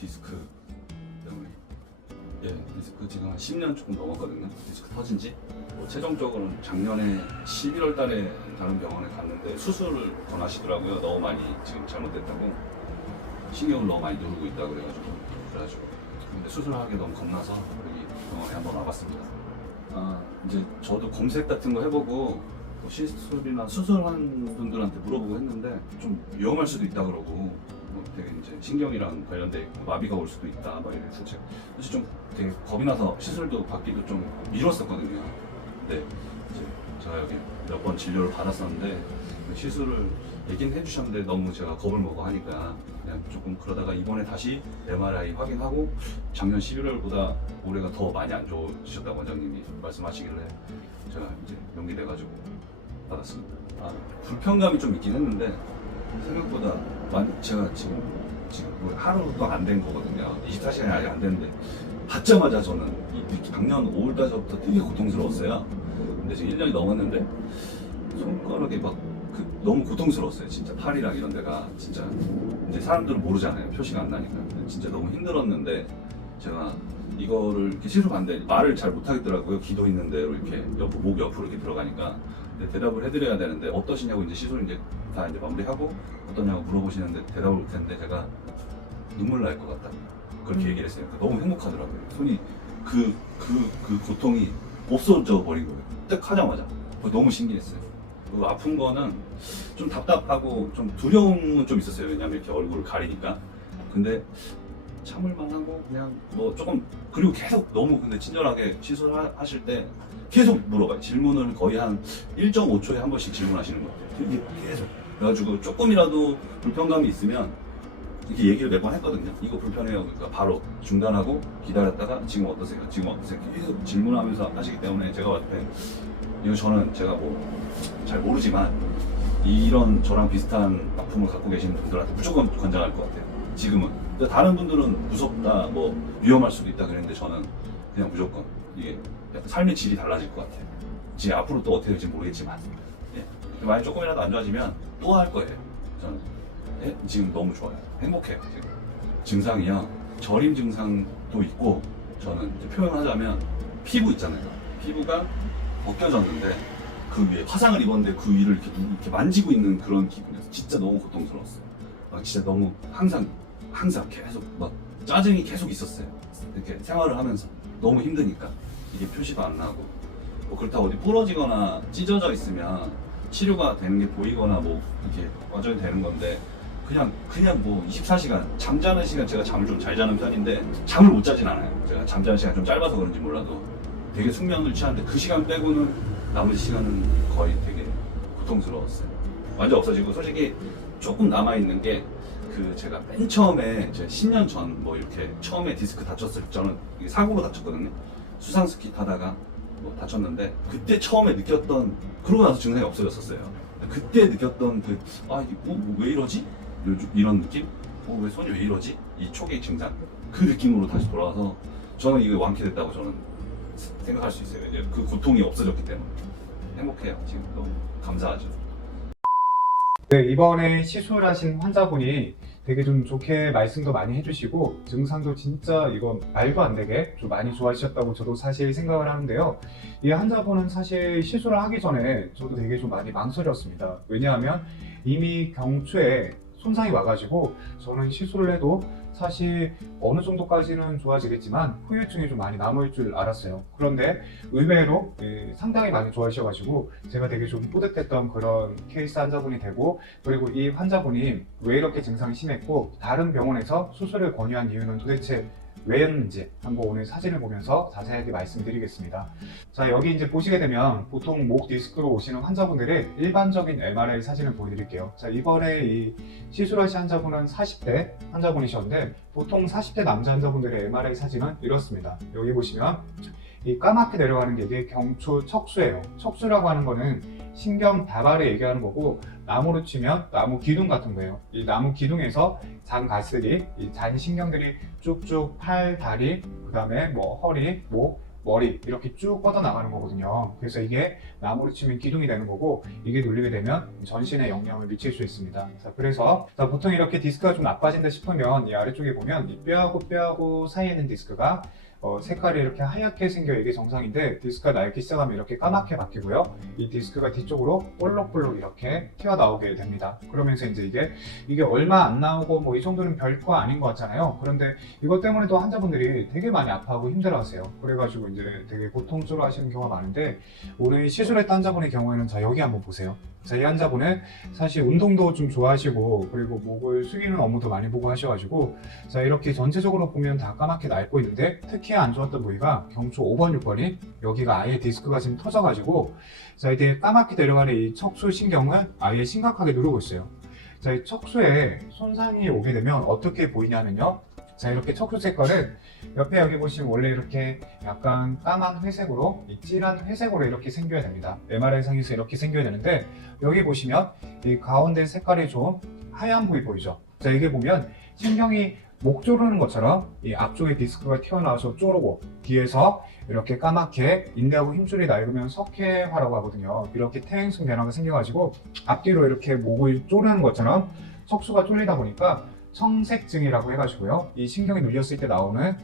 디스크 때문에. 예, 디스크 지금 한 10년 조금 넘었거든요. 디스크 터진 지. 최종적으로는 작년에 11월 달에 다른 병원에 갔는데 수술을 권하시더라고요. 너무 많이 지금 잘못됐다고. 신경을 너무 많이 누르고 있다고 그래가지고. 근데 수술하기 너무 겁나서 여기 병원에 한번 와봤습니다. 이제 저도 검색 같은 거 해보고 뭐 시술이나 수술한 분들한테 물어보고 했는데 좀 위험할 수도 있다 그러고 뭐 되게 이제 신경이랑 관련돼 있고 마비가 올 수도 있다 막 이래서 제가 사실 좀 되게 겁이 나서 시술도 받기도 좀 미뤘었거든요. 근데 이제 제가 여기 몇 번 진료를 받았었는데 시술을 얘기는 해주셨는데 너무 제가 겁을 먹어 하니까 그냥 조금 그러다가 이번에 다시 MRI 확인하고 작년 11월보다 올해가 더 많이 안 좋으셨다고 원장님이 말씀하시길래 제가 이제 용기 내가지고 받았습니다. 불편감이 좀 있긴 했는데 생각보다 제가 지금 뭐 하루도 안 된 거거든요. 24시간이 아직 안 됐는데 받자마자 저는 작년 5월달부터 되게 고통스러웠어요. 근데 지금 1년이 넘었는데 손가락이 막 너무 고통스러웠어요. 진짜 팔이랑 이런 데가 진짜 이제 사람들은 모르잖아요. 표시가 안 나니까. 진짜 너무 힘들었는데 제가 이거를 이렇게 시술 받는데 말을 잘 못하겠더라고요. 기도 있는 대로 이렇게 목 옆으로 이렇게 들어가니까. 근데 대답을 해드려야 되는데 어떠시냐고 이제 시술 이제 다 이제 마무리하고 어떠냐고 물어보시는데 대답을 못했는데 제가 눈물 날 것 같다. 그렇게 얘기를 했어요. 너무 행복하더라고요. 손이 그 고통이 없어져 버린 거예요. 딱 하자마자. 너무 신기했어요. 그리고 아픈 거는 좀 답답하고 좀 두려움은 좀 있었어요. 왜냐면 이렇게 얼굴을 가리니까. 근데 참을만 하고 그냥 뭐 조금 그리고 계속 너무 근데 친절하게 시술하실 때 계속 물어봐요. 질문을 거의 한 1.5초에 한 번씩 질문하시는 것 같아요. 되게 계속. 그래가지고 조금이라도 불편감이 있으면 이렇게 얘기를 몇 번 했거든요. 이거 불편해요. 그러니까 바로 중단하고 기다렸다가 지금 어떠세요? 지금 어떠세요? 계속 질문하면서 하시기 때문에 제가 봤을 때 이거 저는 제가 뭐 잘 모르지만 이런 저랑 비슷한 아픔을 갖고 계시는 분들한테 무조건 권장할 것 같아요. 지금은. 근데 다른 분들은 무섭다, 뭐 위험할 수도 있다 그랬는데 저는 그냥 무조건 이게 약간 삶의 질이 달라질 것 같아요. 지금 앞으로 또 어떻게 될지 모르겠지만 만약 조금이라도 안 좋아지면 또 할 거예요. 저는 지금 너무 좋아요. 행복해요. 지금 증상이요. 저림 증상도 있고 저는 이제 표현하자면 피부 있잖아요. 피부가 벗겨졌는데 그 위에 화상을 입었는데 그 위를 이렇게 만지고 있는 그런 기분이었어요. 진짜 너무 고통스러웠어요. 진짜 너무 항상 계속 막 짜증이 계속 있었어요. 이렇게 생활을 하면서 너무 힘드니까 이게 표시도 안 나고 뭐 그렇다고 어디 부러지거나 찢어져 있으면 치료가 되는 게 보이거나 뭐 이렇게 완전히 되는 건데 그냥 뭐 24시간 잠자는 시간 제가 잠을 좀 잘 자는 편인데 잠을 못 자진 않아요. 제가 잠자는 시간 좀 짧아서 그런지 몰라도 되게 숙면을 취하는데 그 시간 빼고는 나머지 시간은 거의 되게 고통스러웠어요. 완전 없어지고 솔직히 조금 남아있는 게 제가 맨 처음에 10년 전 뭐 이렇게 처음에 디스크 다쳤을 때 저는 사고로 다쳤거든요. 수상스키 타다가 뭐 다쳤는데 그때 처음에 느꼈던 그러고 나서 증상이 없어졌었어요. 그때 느꼈던 왜 이러지? 이런 느낌? 왜 손이 왜 이러지? 이 초기 증상 그 느낌으로 다시 돌아와서 저는 이게 완쾌됐다고 저는 생각할 수 있어요. 이제 그 고통이 없어졌기 때문에 행복해요. 지금 너무 감사하죠. 네, 이번에 시술하신 환자분이 되게 좀 좋게 말씀도 많이 해주시고 증상도 진짜 이거 말도 안 되게 좀 많이 좋아지셨다고 저도 사실 생각을 하는데요. 이 환자분은 사실 시술을 하기 전에 저도 되게 좀 많이 망설였습니다. 왜냐하면 이미 경추에 손상이 와가지고 저는 시술을 해도 사실 어느 정도까지는 좋아지겠지만 후유증이 좀 많이 남을 줄 알았어요. 그런데 의외로 상당히 많이 좋아지셔가지고 제가 되게 좀 뿌듯했던 그런 케이스 환자분이 되고, 그리고 이 환자분이 왜 이렇게 증상이 심했고 다른 병원에서 수술을 권유한 이유는 도대체 왜였는지 한번 오늘 사진을 보면서 자세하게 말씀드리겠습니다. 자, 여기 이제 보시게 되면 보통 목 디스크로 오시는 환자분들의 일반적인 MRI 사진을 보여드릴게요. 자, 이번에 이 시술하신 환자분은 40대 환자분이셨는데 보통 40대 남자 환자분들의 MRI 사진은 이렇습니다. 여기 보시면 이 까맣게 내려가는 게 이게 경추 척수예요. 척수라고 하는 거는 신경 다발을 얘기하는 거고, 나무로 치면 나무 기둥 같은 거예요. 이 나무 기둥에서 잔 가스들이, 이 잔 신경들이 쭉쭉 팔, 다리, 그 다음에 뭐 허리, 목 머리 이렇게 쭉 뻗어나가는 거거든요. 그래서 이게 나무로 치면 기둥이 되는 거고 이게 눌리게 되면 전신에 영향을 미칠 수 있습니다. 자, 그래서 보통 이렇게 디스크가 좀 나빠진다 싶으면 이 아래쪽에 보면 이 뼈하고 사이에 있는 디스크가 색깔이 이렇게 하얗게 생겨요. 이게 정상인데 디스크가 낡기 시작하면 이렇게 까맣게 바뀌고요. 이 디스크가 뒤쪽으로 볼록볼록 이렇게 튀어나오게 됩니다. 그러면서 이제 이게 얼마 안 나오고 뭐 이 정도는 별거 아닌 것 같잖아요. 그런데 이것 때문에도 환자분들이 되게 많이 아파하고 힘들어하세요. 그래가지고 이제 되게 고통스러워 하시는 경우가 많은데 우리 시술했던 환자분의 경우에는 자 여기 한번 보세요. 자, 이 환자분은 사실 운동도 좀 좋아하시고 그리고 목을 숙이는 업무도 많이 보고 하셔가지고 자 이렇게 전체적으로 보면 다 까맣게 낡고 있는데 특히 안 좋았던 부위가 경추 5번, 6번이 여기가 아예 디스크가 지금 터져가지고 자 이게 까맣게 내려가는 이 척수 신경은 아예 심각하게 누르고 있어요. 자, 이 척수에 손상이 오게 되면 어떻게 보이냐면요. 자 이렇게 척수 색깔은 옆에 여기 보시면 원래 이렇게 약간 까만 회색으로 이 진한 회색으로 이렇게 생겨야 됩니다. MRI상에서 이렇게 생겨야 되는데 여기 보시면 이 가운데 색깔이 좀 하얀 부위 보이죠. 자 이게 보면 신경이 목 조르는 것처럼 이 앞쪽에 디스크가 튀어나와서 쪼르고 뒤에서 이렇게 까맣게 인대하고 힘줄이 낡으면 석회화라고 하거든요. 이렇게 퇴행성 변화가 생겨가지고 앞뒤로 이렇게 목을 조르는 것처럼 척수가 쫄리다 보니까 청색증이라고 해가지고요. 이 신경이 눌렸을 때 나오는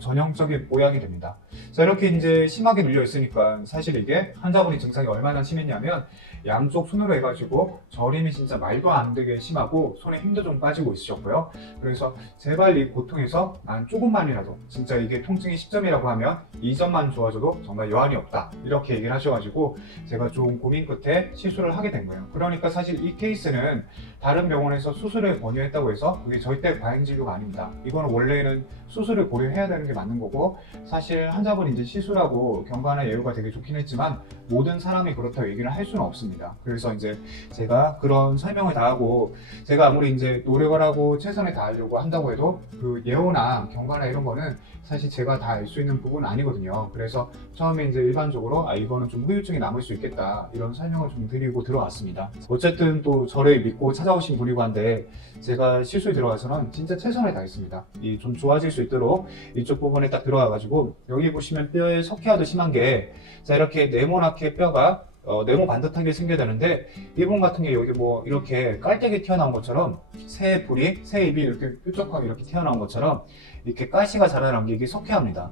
전형적인 모양이 됩니다. 자, 이렇게 이제 심하게 눌려 있으니까 사실 이게 환자분이 증상이 얼마나 심했냐면 양쪽 손으로 해가지고 저림이 진짜 말도 안 되게 심하고 손에 힘도 좀 빠지고 있으셨고요. 그래서 제발 이 고통에서 난 조금만이라도 진짜 이게 통증이 10점이라고 하면 2점만 좋아져도 정말 여한이 없다 이렇게 얘기를 하셔가지고 제가 좀 고민 끝에 시술을 하게 된 거예요. 그러니까 사실 이 케이스는 다른 병원에서 수술을 권유했다고 해서 그게 절대 과잉 진료가 아닙니다. 이거는 원래는 수술을 고려해야 되는 게 맞는 거고 사실 환자분이 이제 시술하고 경과나 예후가 되게 좋긴 했지만 모든 사람이 그렇다고 얘기를 할 수는 없습니다. 그래서 이제 제가 그런 설명을 다 하고 제가 아무리 이제 노력을 하고 최선을 다하려고 한다고 해도 그 예후나 경과나 이런 거는 사실 제가 다 알 수 있는 부분은 아니거든요. 그래서 처음에 이제 일반적으로 이거는 좀 후유증이 남을 수 있겠다 이런 설명을 좀 드리고 들어왔습니다. 어쨌든 또 저를 믿고 찾아오신 분이고 한데 제가 시술 들어가서는 진짜 최선을 다했습니다. 이 좀 좋아질 수 있도록 이쪽 부분에 딱 들어와가지고 여기 보시면 뼈에 석회화도 심한 게 자 이렇게 네모나게 뼈가 네모 반듯하게 생겨야 되는데 이 부분 같은 게 여기 뭐 이렇게 깔때기 튀어나온 것처럼 새 입이 이렇게 뾰족하게 이렇게 튀어나온 것처럼 이렇게 가시가 자라난 게 이게 석회화입니다.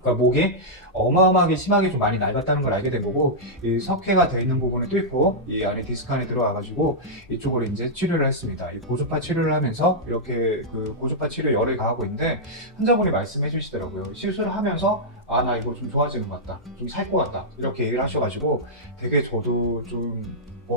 그러니까 목이 어마어마하게 심하게 좀 많이 낡았다는 걸 알게 된 거고 이 석회가 되어 있는 부분을 뚫고 이 안에 디스크 안에 들어와가지고 이쪽으로 이제 치료를 했습니다. 이 고주파 치료를 하면서 이렇게 그 고주파 치료 열을 가하고 있는데 환자분이 말씀해 주시더라고요. 시술을 하면서 나 이거 좀 좋아지는 것 같다, 좀 살 것 같다 이렇게 얘기를 하셔가지고 되게 저도 좀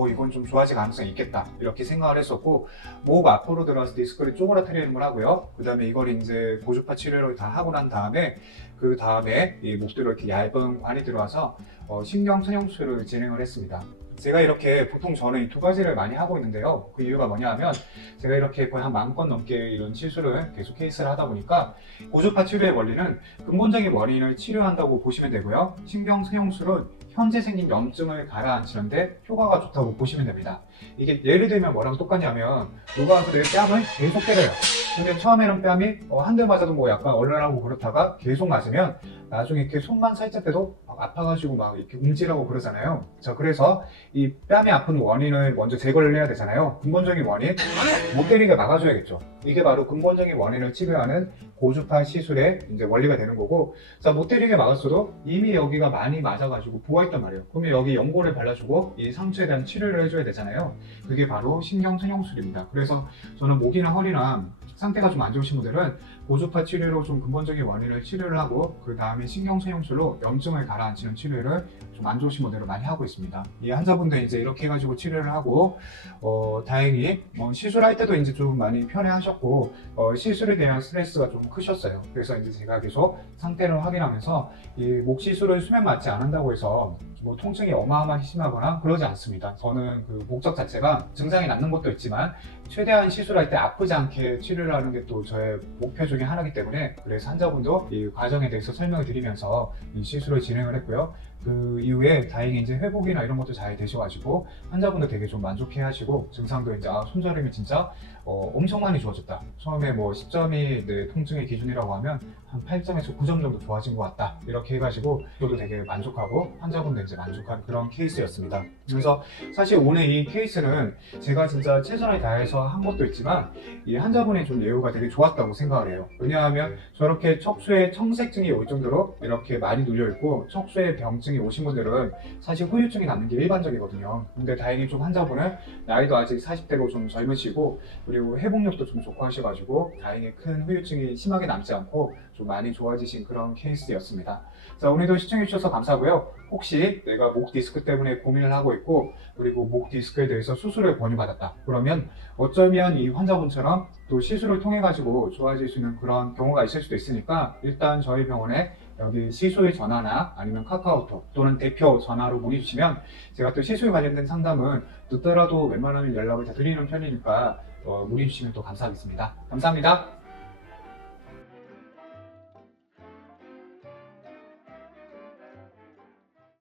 이건 좀 좋아질 가능성이 있겠다 이렇게 생각을 했었고 목 앞으로 들어가서 디스크를 쪼그라뜨리는 걸 하고요. 그 다음에 이걸 이제 고주파 치료를 다 하고 난 다음에 그 다음에 이 목뒤로 이렇게 얇은 관이 들어와서 신경 천형수술을 진행을 했습니다. 제가 이렇게 보통 저는 이 두 가지를 많이 하고 있는데요. 그 이유가 뭐냐 하면 제가 이렇게 거의 한 10,000건 넘게 이런 시술을 계속 케이스를 하다 보니까 고주파 치료의 원리는 근본적인 원인을 치료한다고 보시면 되고요. 신경 성형술은 현재 생긴 염증을 가라앉히는데 효과가 좋다고 보시면 됩니다. 이게 예를 들면 뭐랑 똑같냐면 누가 와서 내 뺨을 계속 때려요. 근데 처음에는 뺨이 한 대 맞아도 뭐 약간 얼얼하고 그렇다가 계속 맞으면 나중에 이렇게 손만 살짝 대도 막 아파가지고 막 이렇게 움찔하고 그러잖아요. 자, 그래서 이 뺨이 아픈 원인을 먼저 제거를 해야 되잖아요. 근본적인 원인, 못 때리게 막아줘야겠죠. 이게 바로 근본적인 원인을 치료하는 고주파 시술의 이제 원리가 되는 거고, 자, 못 때리게 막았어도 이미 여기가 많이 맞아가지고 부어있단 말이에요. 그러면 여기 연고를 발라주고 이 상처에 대한 치료를 해줘야 되잖아요. 그게 바로 신경천형술입니다. 그래서 저는 목이나 허리나 상태가 좀 안 좋으신 분들은 고주파 치료로 좀 근본적인 원인을 치료를 하고 그 다음에 신경천형술로 염증을 가라앉히는 치료를 좀 안 좋으신 분들은 많이 하고 있습니다. 이 환자분들 이제 이렇게 해가지고 치료를 하고 다행히 시술할 때도 이제 좀 많이 편해하셨고 시술에 대한 스트레스가 좀 크셨어요. 그래서 이제 제가 계속 상태를 확인하면서 이 목 시술을 수면 맞지 않는다고 해서 뭐 통증이 어마어마하게 심하거나 그러지 않습니다. 저는 그 목적 자체가 증상이 낫는 것도 있지만 최대한 시술할 때 아프지 않게 치료를 하는 게 또 저의 목표 중에 하나이기 때문에 그래서 환자분도 이 과정에 대해서 설명을 드리면서 이 시술을 진행을 했고요. 그 이후에 다행히 이제 회복이나 이런 것도 잘 되셔가지고 환자분도 되게 좀 만족해 하시고 증상도 이제 손저림이 진짜 엄청 많이 좋아졌다. 처음에 뭐 10점이 내 통증의 기준이라고 하면 한 8점에서 9점 정도 좋아진 것 같다. 이렇게 해가지고 저도 되게 만족하고 환자분도 이제 만족한 그런 케이스였습니다. 그래서 사실 오늘 이 케이스는 제가 진짜 최선을 다해서 한 것도 있지만 이 환자분의 좀 예후가 되게 좋았다고 생각을 해요. 왜냐하면 저렇게 척수에 청색증이 올 정도로 이렇게 많이 눌려있고 척수에 병증이 오신 분들은 사실 후유증이 남는 게 일반적이거든요. 근데 다행히 좀 환자분은 나이도 아직 40대로 좀 젊으시고 그리고 회복력도 좀 좋고 하셔가지고 다행히 큰 후유증이 심하게 남지 않고 좀 많이 좋아지신 그런 케이스였습니다. 자, 오늘도 시청해주셔서 감사하고요. 혹시 내가 목 디스크 때문에 고민을 하고 있고 그리고 목 디스크에 대해서 수술을 권유받았다. 그러면 어쩌면 이 환자분처럼 또 시술을 통해 가지고 좋아질 수 있는 그런 경우가 있을 수도 있으니까 일단 저희 병원에 여기 시술 전화나 아니면 카카오톡 또는 대표 전화로 문의 주시면 제가 또 시술 관련된 상담은 늦더라도 웬만하면 연락을 다 드리는 편이니까 문의 주시면 또 감사하겠습니다. 감사합니다.